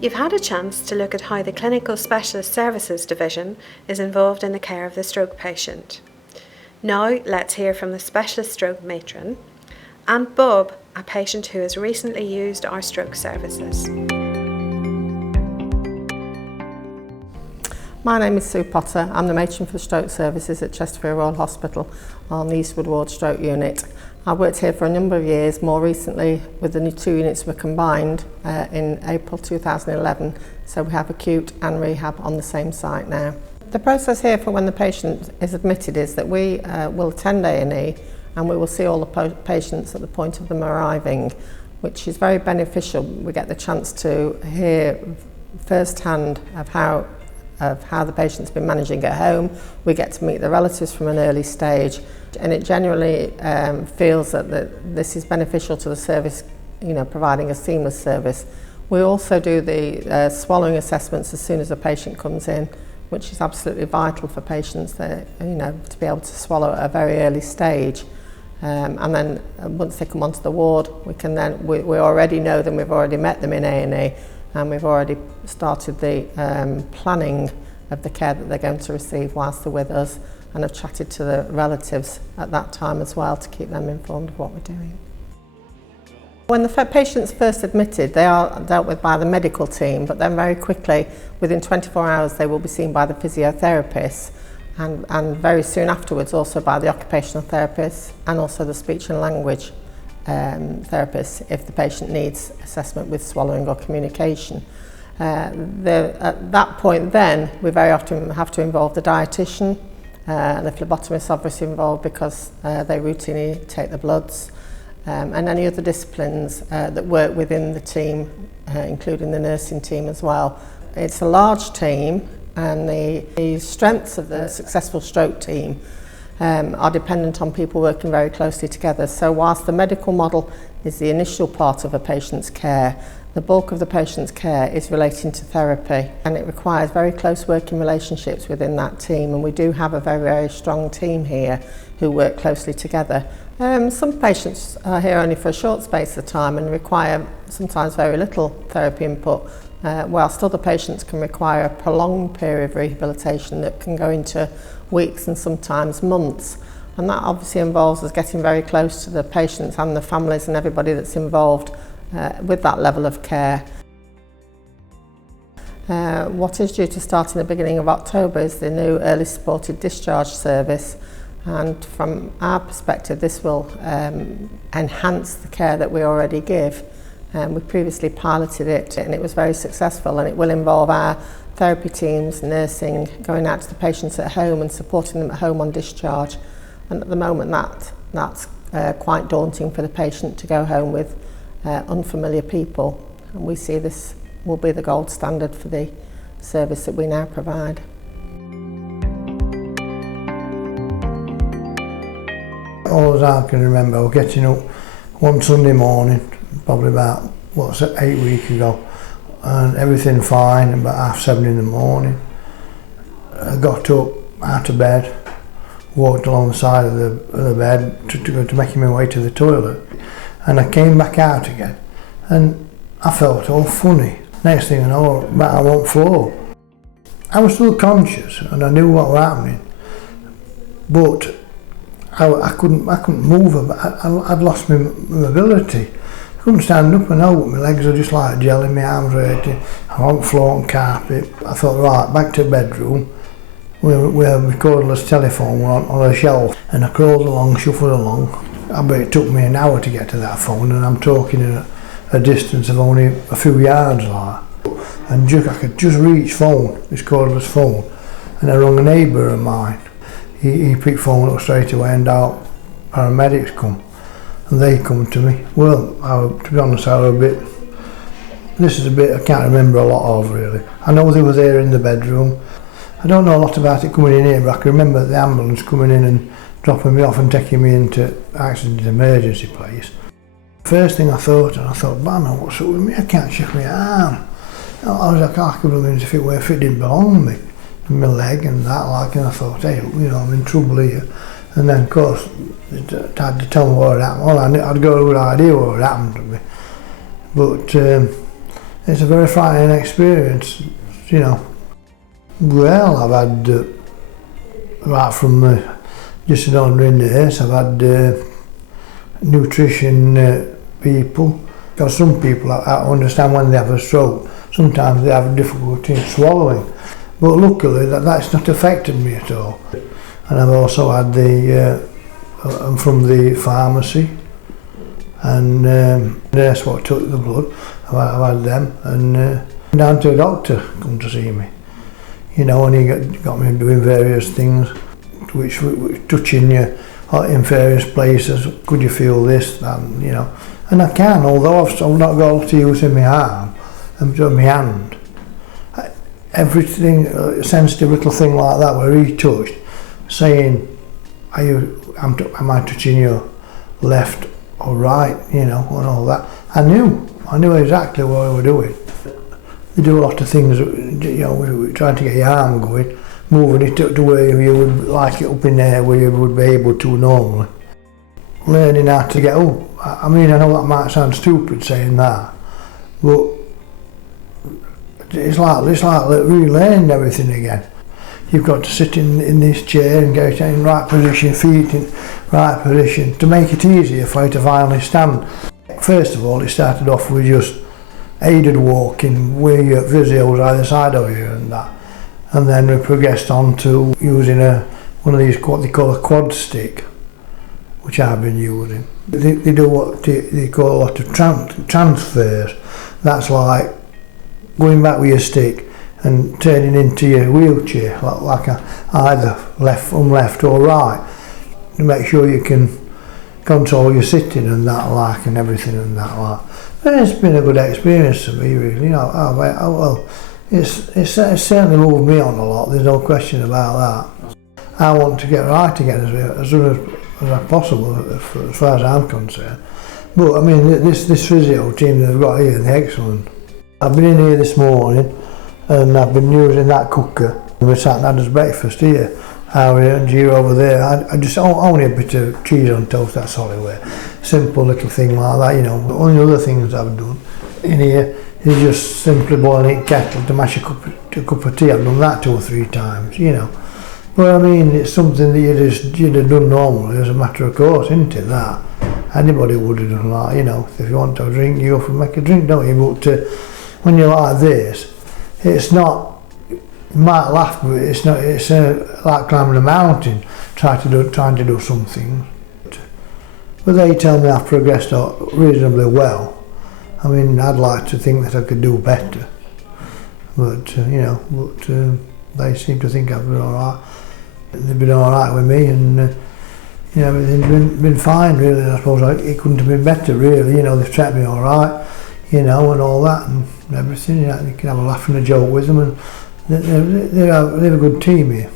You've had a chance to look at how the Clinical Specialist Services Division is involved in the care of the stroke patient. Now let's hear from the Specialist Stroke Matron and Bob, a patient who has recently used our stroke services. My name is Sue Potter. I'm the matron for the stroke services at Chesterfield Royal Hospital on the Eastwood Ward Stroke Unit. I worked here for a number of years. More recently, with the new two units were combined in April 2011, so we have acute and rehab on the same site now. The process here for when the patient is admitted is that we will attend A&E and we will see all the patients at the point of them arriving, which is very beneficial. We get the chance to hear firsthand of how the patient's been managing at home. We get to meet the relatives from an early stage, and it generally feels that this is beneficial to the service, providing a seamless service. We also do the swallowing assessments as soon as a patient comes in, which is absolutely vital for patients to be able to swallow at a very early stage. And then once they come onto the ward, we already know them, we've already met them in A&E, and we've already started the planning of the care that they're going to receive whilst they're with us, and have chatted to the relatives at that time as well to keep them informed of what we're doing. When the patient's first admitted, they are dealt with by the medical team, but then very quickly, within 24 hours, they will be seen by the physiotherapists, and very soon afterwards also by the occupational therapists and also the speech and language therapists if the patient needs assessment with swallowing or communication. At that point then, we very often have to involve the dietitian, and the phlebotomist obviously involved because they routinely take the bloods, and any other disciplines that work within the team, including the nursing team as well. It's a large team, and the strengths of the successful stroke team are dependent on people working very closely together. So whilst the medical model is the initial part of a patient's care, the bulk of the patient's care is relating to therapy, and it requires very close working relationships within that team, and we do have a very, very strong team here who work closely together. Some patients are here only for a short space of time and require sometimes very little therapy input, whilst other patients can require a prolonged period of rehabilitation that can go into weeks and sometimes months. And that obviously involves us getting very close to the patients and the families and everybody that's involved with that level of care. What is due to start in the beginning of October is the new early supported discharge service, and from our perspective this will enhance the care that we already give. We previously piloted it and it was very successful, and it will involve our therapy teams, nursing, going out to the patients at home and supporting them at home on discharge. And at the moment that's quite daunting for the patient to go home with unfamiliar people, and we see this will be the gold standard for the service that we now provide. All I can remember was getting up one Sunday morning, probably about 8 weeks ago, and everything fine. About 7:30 in the morning, I got up out of bed, walked along the side of the bed to making my way to the toilet, and I came back out again, and I felt all funny. Next thing I know, I won't floor. I was still conscious and I knew what was happening, but I couldn't move. I'd lost my mobility. I couldn't stand up and out. My legs were just like jelly, my arms were hurting. I won't floor on carpet. I thought, right, back to the bedroom where my cordless telephone were on a shelf, and I crawled along, shuffled along. I bet it took me an hour to get to that phone, and I'm talking in a distance of only a few yards like. And I could just reach phone, this cordless phone, and I rang a neighbour of mine. He picked phone up straight away, and out paramedics come, and they come to me. Well, to be honest, this is a bit I can't remember a lot of really. I know they were there in the bedroom. I don't know a lot about it coming in here, but I can remember the ambulance coming in and dropping me off and taking me into accident emergency place. First thing I thought, man, what's up with me? I can't shake my arm. I was like, I could have been as if it didn't belong to me, and my leg and that, and I thought, hey, I'm in trouble here. And then, of course, it had to tell me what had happened. Well, I'd got a good idea what had happened to me. But It's a very frightening experience, you know. Well, I've had, right from just an ordinary nurse, I've had nutrition people. Because some people, I understand when they have a stroke, sometimes they have difficulty in swallowing. But luckily that's not affected me at all. And I've also had I'm from the pharmacy, and the nurse what took the blood, I've had them, and down to a doctor come to see me. You know, and he got me doing various things, which touching you in various places. Could you feel this? And you know, and I can, although I've not got a lot of use in my arm and my hand. Everything, a sensitive little thing like that where he touched, saying, am I touching your left or right, you know, and all that. I knew exactly what I was doing. They do a lot of things, you know, we're trying to get your arm going, moving it to where you would like it up in there where you would be able to normally. Learning how to get up. I mean, I know that might sound stupid saying that, but it's like relearning everything again. You've got to sit in this chair and get in right position, feet in right position, to make it easier for you to finally stand. First of all, it started off with just aided walking, where your physio's either side of you and that. And then we progressed on to using one of these, what they call a quad stick, which I've been using. They do what they call a lot of transfers. That's like going back with your stick and turning into your wheelchair, like either left or right, to make sure you can control your sitting and that like, and everything and that like. And it's been a good experience for me, really. You know, well, it's certainly moved me on a lot. There's no question about that. I want to get right again as soon as possible, as far as I'm concerned. But I mean, this physio team they've got here, they're excellent. I've been in here this morning and I've been using that cooker. We sat and had us breakfast here. Harry and Gio over there. I just only a bit of cheese on toast, that's all it was. Simple little thing like that, you know. The only other things I've done in here is just simply boiling kettle to mash a cup of tea. I've done that 2 or 3 times, you know. But I mean, it's something that you'd have done normally as a matter of course, isn't it, that? Anybody would have done that, you know. If you want to drink, you go for make a drink, don't you? But when you're like this, it's not, you might laugh, but it's not. It's like climbing a mountain, trying to do something. But they tell me I've progressed reasonably well. I mean, I'd like to think that I could do better, but you know, they seem to think I've been all right. They've been all right with me, and you know, everything's been fine really. I suppose it couldn't have been better really. You know, they've treated me all right, you know, and all that and everything. You know, you can have a laugh and a joke with them, and they're a good team here.